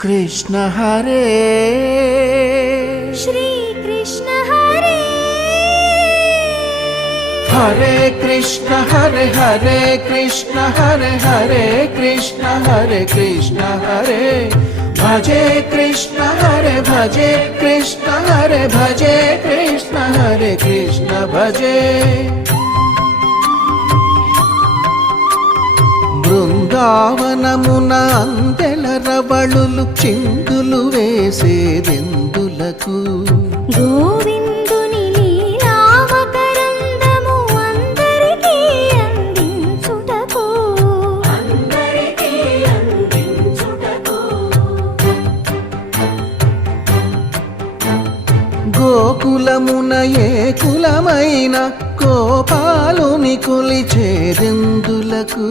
కృష్ణ హరే శ్రీ కృష్ణ హరే హరే కృష్ణ హరే హరే కృష్ణ హరే హరే కృష్ణ హరే కృష్ణ హరే భజే కృష్ణ హరే భజే కృష్ణ హరే భజే కృష్ణ హరే కృష్ణ భజే బృందావనమున అందెల రవళులు చిందులు వేసేదెందులకు గోవిందుని లీలావకరందము అందరికీ అందించుటకు గోకులమున ఏ కులమైన గోపాలుని కొలిచేదెందులకు